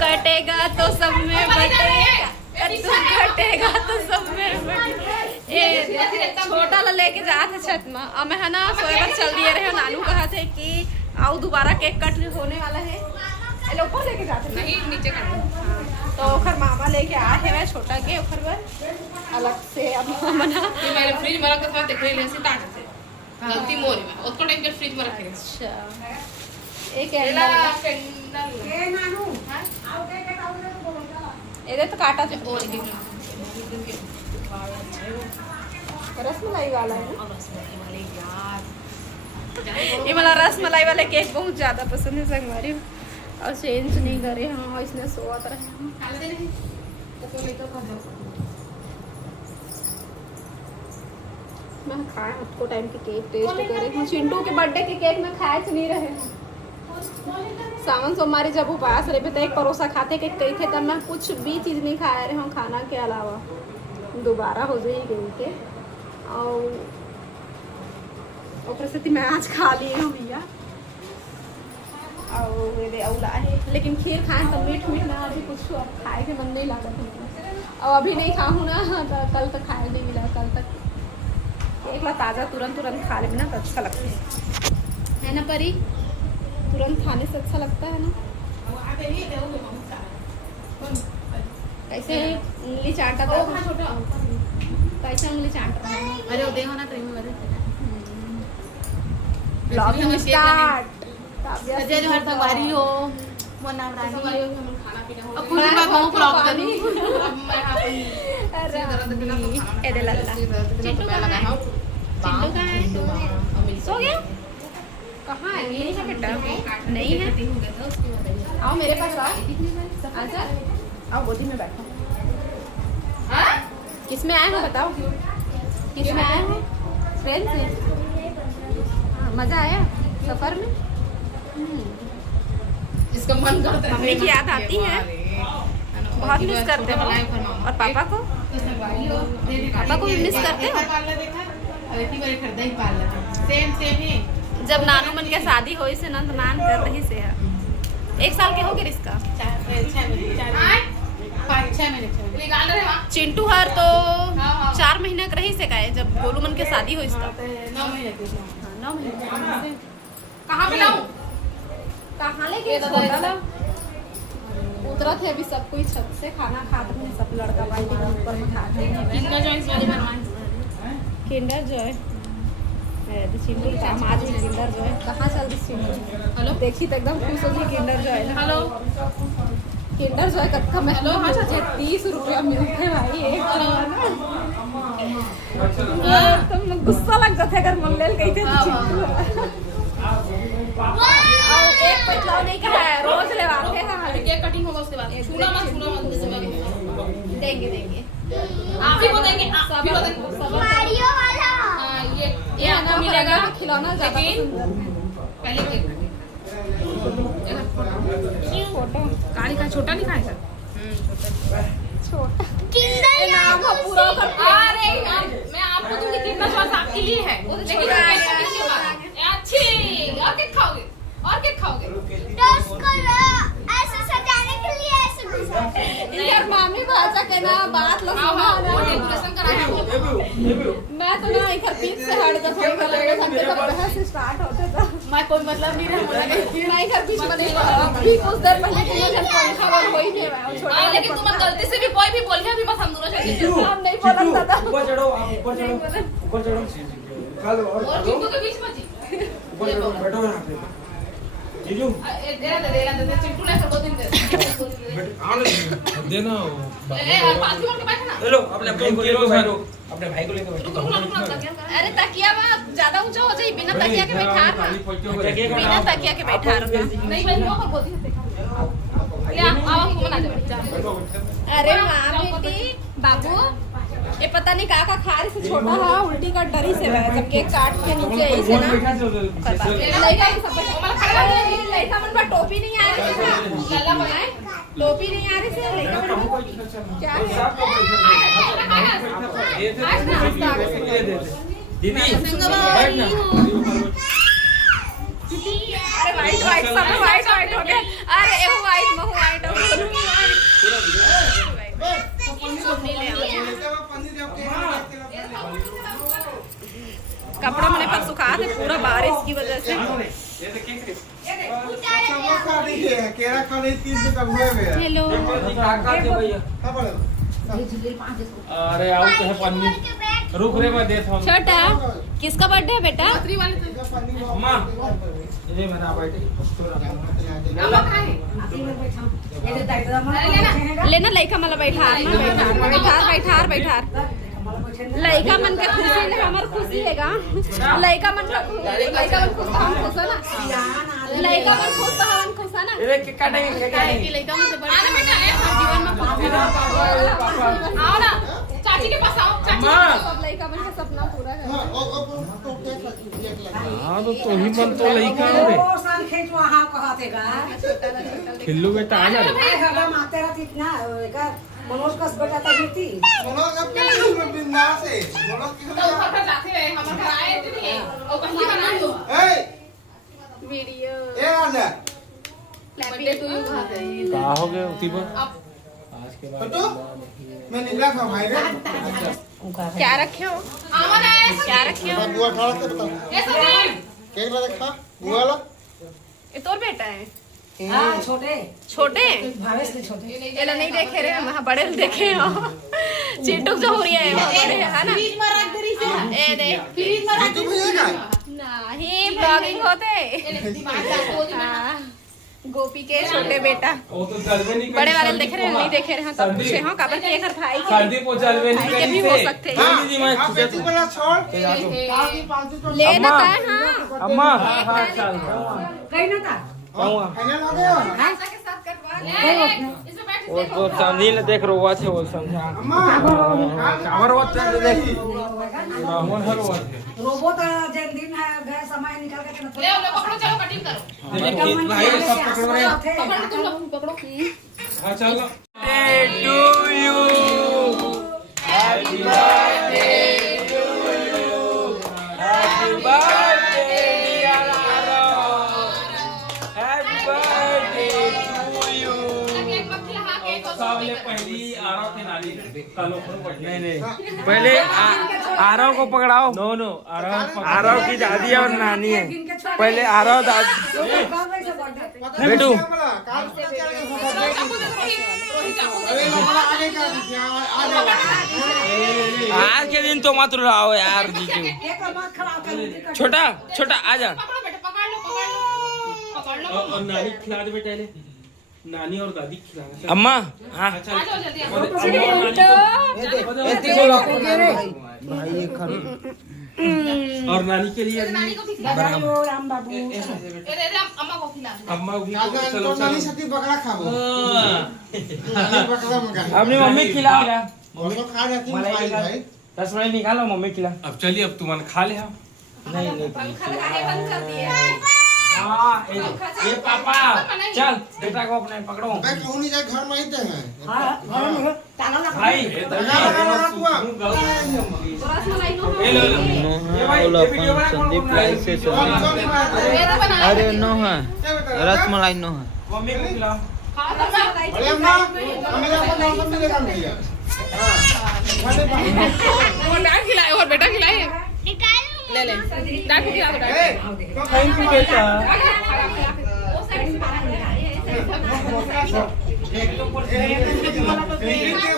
कटेगा तो सब में बटेगा, कद्दू कटेगा तो सब में बटेगा। छोटा ला लेके जाते छत में और मैं है ना सोएबर चल दिए रहे। नानू कहा थे कि आओ दोबारा केक कट होने वाला है। ऊपर लेके जाते नहीं नीचे कर। तो ओखर मामा लेके आए हैं छोटा के ओखर बर अलग से अब मना कि मैंने फ्रिज में रख के देख रही है सीता से गलती मोर में उसको टाइम के फ्रिज में रखे। अच्छा एक केला कैंडल ए नानू हां आओ के काटा ये तो काटा से और रसमलाई वाला है ना। रसमलाई वाले यार ये वाला रसमलाई वाले केक बहुत ज्यादा पसंद है संगवारी और चेंज नहीं करे। हाँ इसने सोआ रहे मैं खाए आपको टाइम के केक टेस्ट करे। चिंटू के बर्थडे के केक में खाए नहीं रहे। सावन सोमवारी जब उपवास रहे तो एक परोसा खाते के कही थे तब मैं कुछ भी चीज़ नहीं खाया रहे हूँ खाना के अलावा। दोबारा हो जाए गई के और स्थिति मैं आज खा ली हूँ भैया और औला है। लेकिन खीर खाएं तो मीठ ना अभी कुछ खाए के मन नहीं लगा था और अभी नहीं खाऊँ ना तो कल तक खाए नहीं मिला। कल तक एक बार ताज़ा तुरंत खा ले ना तो अच्छा लगता है ना परी। तुरंत खाने से अच्छा लगता है ना। कैसे उंगली चाटा तो कैसे उंगली चाट रहा है। अरे वो देखो ना ट्रेन में ब्लॉगिंग स्टार्ट सजे जो हर सवारी हो वो नाम रानी खाना पीना हो अब पूरा गांव ब्लॉग करूं अरे एदे लल्ला चिंटू का लगा हूं। चिंटू का है सो गया कहाँ है नहीं है बेटा नहीं है। आओ मेरे पास आओ आजा आओ गोदी में बैठो। किस में आए हो बताओ किस में आए हो। ट्रेन से मजा आया सफर में। इसका मन करता है मम्मी की याद आती है बहुत मिस करते हो और पापा को भी मिस करते हो। जब नानू मन के शादी हो से ना नान कर रही से 1 साल के हो गए इसका 5-6 महीने चिंटू हर तो 4 महीने का रही से का है जब गोलू मन के शादी हो इसका 9 महीने 9 महीने कहाँ पे लाऊं कहाँ लेके उतरा थे अभी सब कोई छत से खाना खाते हैं सब लड़का भाई ऊपर में खाते हैं। किंडर जॉय चिंटू काम आज भी किंडर जॉय कहाँ चल रही चिंटू। हेलो देखी तो एकदम खुश होगी Kinder Joy. Hello Kinder Joy कत्था में हेलो हाँ 30 रुपया मिलते भाई एक तुम गुस्सा लग जाते अगर मन ले गई थे चिंटू और एक पतलाव नहीं कहा है रोज ले आते हैं। केक कटिंग होगा उसके बाद छूना मत देंगे आप ही को देंगे आप ही को देंगे मारियो वाला। हां ये आपको मिलेगा खिलौना ज्यादा पहले केक फोटो काली का छोटा नहीं खाएगा छोटा किंडर नाम हो पूरा कर। अरे मैं आपको दूंगी कितना स्वाद आपके लिए है लेकिन अच्छी और क्या खाओगे टोस्ट करो ऐसे सजाने के लिए ऐसे यार मामी भाषा के ना बात लो सुना वो डेकोरेशन करा है मैं तो ना इधर पीछे से हट जा थोड़ी कर लगे हमसे जब बहस स्टार्ट होता था मैं कोई मतलब नहीं रहा मुझे मैं इधर बीच में नहीं अभी कुछ देर पहले तुम्हें जब पंखा बंद हो ही नहीं रहा छोटा लेकिन तुम गलती से भी कोई भी बोल गया अभी बस हम दोनों चले हम नहीं बोला था ऊपर चढ़ो आप ऊपर चढ़ो खा लो और चिंटू के बीच में जी ऊपर चढ़ो बैठो यहाँ पे जीजू दे चिंटू ने सब दिन दे देना पास में बैठा ना हेलो अपने भाई को लेकर बैठो अपने भाई को लेकर बैठो अरे तकिया में ज्यादा ऊंचा हो जाए बिना तकिया के बैठा बिना तकिया के बैठा नहीं भाई वो कर बोलती है या आओ घूमना दे अरे मां बेटी बाबू ये पता नहीं का खा रही से छोटा है उल्टी का डरी से है जब केक काट के नीचे ऐसे ना लड़का मन पर टोपी नहीं आ रही है लल्ला बनाए टोपी नहीं आ रही से लड़का मन क्या है दीदी अरे वाइट सब वाइट हो गया। अरे एगो वाइट महू वाइट हो मम्मी ले आओ कपड़ा मैंने पर सुखा थे पूरा बारिश की वजह से हेलो अरे आओ तो है पन्नी रुक रे मैं देता हूँ छोटा किसका बर्थडे है बेटा अम्मा ये मेरा बर्थडे लेना लड़का मतलब बैठार लड़का मन का खुशी है हमार खुशी है गा लड़का मन का लड़का मन खुश हम खुश है ना लड़का मन खुश तो हम खुश है ना अरे के काटेंगे कि लड़का मन से बड़ा बेटा है जीवन में आओ ना चाची के पास आओ चाची सब लड़का मन का सपना पूरा कर हाँ तो तू ही मन तो लड़का रे खिल्लू बेटा आ जा रे मनोज का बेटा था जीती तो घर पर जाते रहे हम घर आए थे नहीं और कहीं का नाम तो वीडियो बर्थडे टू यू खा दे का हो गया उतीबा आज के बाद मैं नीला खा भाई रे क्या रखे हो आवन है क्या रखे हो बुआ खा के बता ये सब केक ला रखा बुआ ला ये तोर बेटा है हाँ छोटे छोटे भावेश ने छोटे एला नहीं देखे रे हम बड़े देखे हो चिटुक जो हो रही है वो बड़े है ना फ्रिज में रख दे ए देख फ्रिज में रख तू भैया का नहीं ब्लॉगिंग होते हाँ, गोपी के छोटे बेटा वो तो चलवे नहीं बड़े वाले देख रहे हैं नहीं देखे रहे हैं तब पूछे हाँ काबर के घर भाई सर्दी को चलवे नहीं के भी हो सकते हैं दीदी मैं आप बेटी वाला छोड़ लेना था हाँ अम्मा हाँ चल कहीं ना था फाइनल हो गया वो तो चांदी ले देख रोवा छे वो समझा अम्मा काबर वो चांदी देख मन हर वो रोबो तो जन्मदिन है गए समय निकाल के ले लो पकड़ो चलो कटिंग करो खेत भाई सब पकड़ रहे पकड़ो तुम लोग पकड़ो हां चल to you happy birthday to you happy birthday dear Aro happy birthday to you cake मत खिला केक सबले पहली आरो के नाली कालो नहीं नहीं पहले आरव को पकड़ाओ नो नो आरव की दादी और नानी है पहले आरव दादी बेटू आज के दिन तो मत रुलाओ यार जीजू छोटा छोटा आजा पकड़ो बेटा पकड़ लो और नानी खिला दे बेटा ने नानी और दादी खिलाना अम्मा हाँ आ जाओ जल्दी भाई ये खा और नानी के लिए नानी को भी खिला राम बाबू ये दे दे अम्मा को खिला दे अम्मा भी तो नानी सती बकरा खाबो बकरा मंगा अपनी मम्मी खिलाओ और तो खा जाती है भाई रसमलाई निकालो मम्मी खिला अब चलिए अब तुम खा ले आओ नहीं नहीं पंखा लगाए बंद कर दिए हाँ ये पापा चल बेटा को अपने पकड़ो मैं क्यों नहीं जाए घर में ही तो है हाँ ताला लगा भाई रसमलाई नो ये लो ये भाई ये वीडियो बना संदीप लाइव से अरे नो है रसमलाई नो है मम्मी को खिलाओ अरे अम्मा मेरा को नाम मिलेगा भैया और डाल खिलाए और बेटा खिलाए निकाल ले ले डाल को खिला दो डाल थैंक यू बेटा वो साइड से बाहर के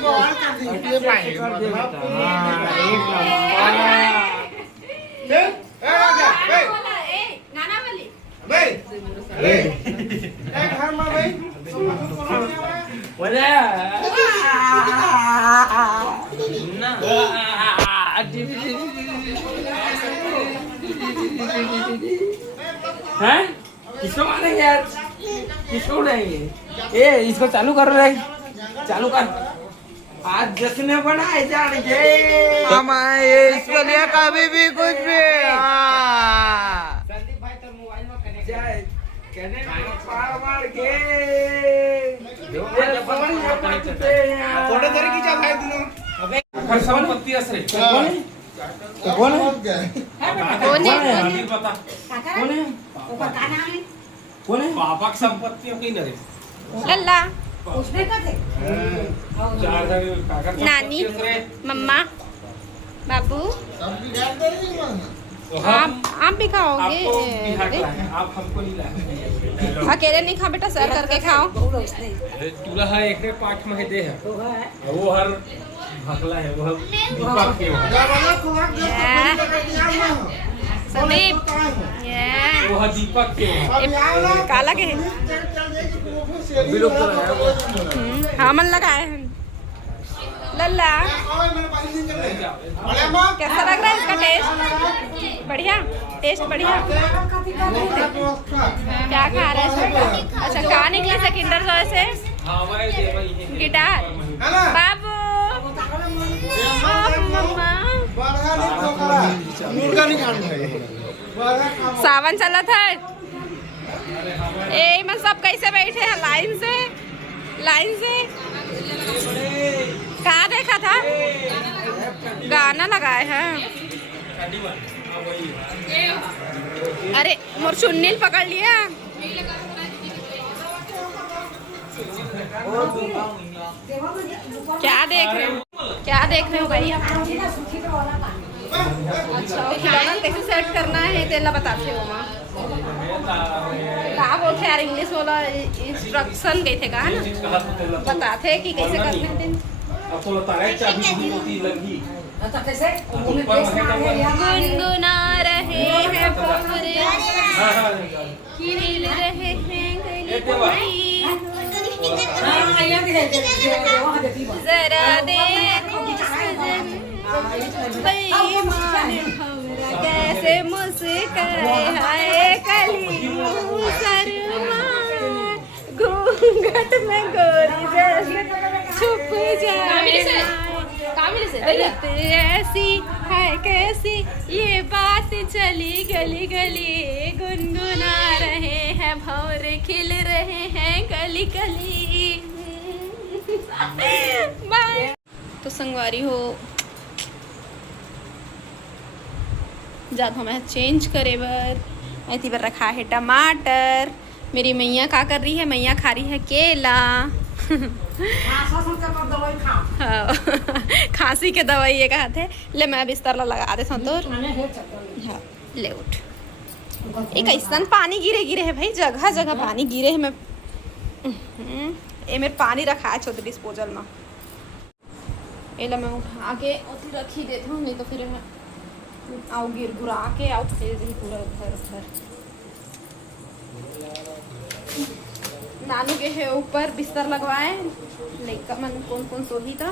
बॉल कर दी ये भाई कर दे बेटा हां एक ए राजा बे ए नाना वाली बे ए घर में भाई बोले ना हैं किसको मारेंगे यार किसको उड़ाएंगे ए इसको चालू कर रहे चालू कर आज जश्न बनाए जाएंगे हम ये इसके लिए कभी भी कुछ भी संदीप भाई तो मोबाइल में कनेक्ट जाए कहने मार के फोटो तेरे की जा भाई दोनों अबे खरसवन पत्ती असरे कौन है कौन है बता ऊपर का नाम है कौन है पापा की संपत्ति की न रे लल्ला उसने का थे नानी मम्मा बाबू सब्जी डाल देंगे आप भी खाओगे? अरे, आप हमको नहीं लाए अकेले नहीं खाओ बेटा, शेयर करके खाओ। तुला हा एक पाठ में दे है वो हर भकला है वो दीपक के संदीप ये वो हर दीपक के काला के हाँ मन लगाए हैं लल्ला। कैसा लग रहा है इसका टेस्ट? बढ़िया, टेस्ट बढ़िया। क्या खा रहा है? अच्छा कहाँ निकले से किंडर जॉय से? गिटार बाबू मम्मा सावन चला था ए मैं सब कैसे बैठे हैं लाइन से कहाँ देखा था? गाना लगाए हैं। अरे मोर चुन्नील पकड़ लिया। क्या देख रहे हो भाई आप? अच्छा खिलौना कैसे सेट करना है तेला बताते हो माँ? कहा बोलते यार इंग्लिश वाला इंस्ट्रक्शन गए थे कहा ना बताते कि कैसे करने थे। गुनगुना रहे हैं फुफरे खिल रहे हैं जरा देखो सजन बेईमान हमरा कैसे मुस्कुराए हाय कली मुँह शर्मा घूंघट में गोरी जैसे छुप जाए ऐसी है कैसी ये बात चली गली गली गुनगुना रहे हैं भंवरे खिल रहे हैं गली गली। बाय। तो संगवारी हो जब हमें चेंज करे बर ऐसी पर रखा है टमाटर। मेरी मैया क्या कर रही है? मैया खा रही है केला। खांसी के दवाई ये कहा थे ले मैं बिस्तर लगा दे संतोर। हाँ ले उठ। एक ऐसा पानी गिरे है भाई, जगह जगह पानी गिरे है। मैं ये मेरे पानी रखा है छोटे डिस्पोजल में। ये ला मैं उठा के उठी रखी देती हूँ, नहीं तो फिर मैं आओ गिर गुरा के आओ फिर पूरा उधर नानू के है ऊपर बिस्तर लगवाए लड़का मन कौन सोही था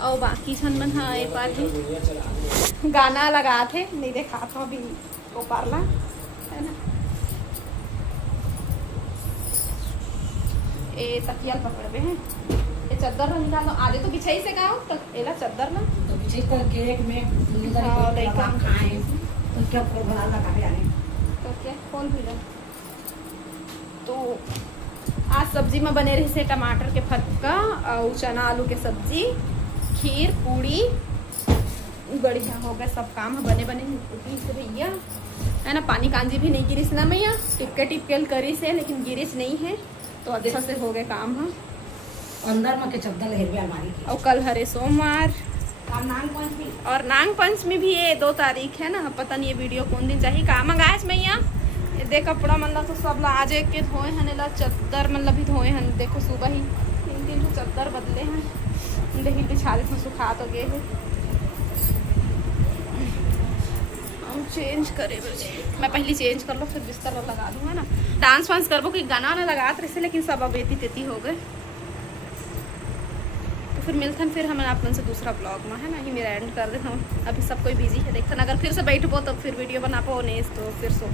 और बाकी छन मन हाँ ये पार गाना लगा थे नहीं देखा था अभी वो पारला है ना। ए तकिया पकड़बे हैं ये चद्दर रंग डालो आधे तो बिछाई से गाँव तक एला चद्दर ना तो बिछाई तक केक में लड़का खाए तो क्या बना लगा आने तो क्या कौन भी तो आज सब्जी में बने रही से टमाटर के फटका और चना आलू के सब्जी खीर पूड़ी बढ़िया हो गए सब काम बने भैया है ना। पानी कांजी भी नहीं गिरिस ना मैया टिपके करी से लेकिन गिरिस नहीं है तो अच्छा से हो गए काम। हाँ अंदर में के चद्दर लहर अलमारी और कल हरे सोमवार और नाग पंचमी भी है 2 तारीख है ना। पता नहीं ये वीडियो कौन दिन चाहिए कहाँ मंगाए मैया दे कपड़ा मतलब तो सब आज एक के धोए हैं ला चद्दर मतलब भी धोए हैं। देखो सुबह ही 3 चद्दर बदले हैं देखिए बिछा देते सुखा तो गए हैं हम चेंज करे बच्चे। मैं पहले चेंज कर लो फिर बिस्तर लगा दूंगा ना। डांस वांस करबो कि गाना ना लगा रहे लेकिन सब अब एती हो गए। तो फिर मिलते हैं फिर हम आप से दूसरा ब्लॉग में है ना। ही मेरा एंड कर देता हूँ अभी सब कोई बिजी है देखते अगर फिर से बैठबो तो फिर वीडियो बना पाओ नहीं तो फिर सो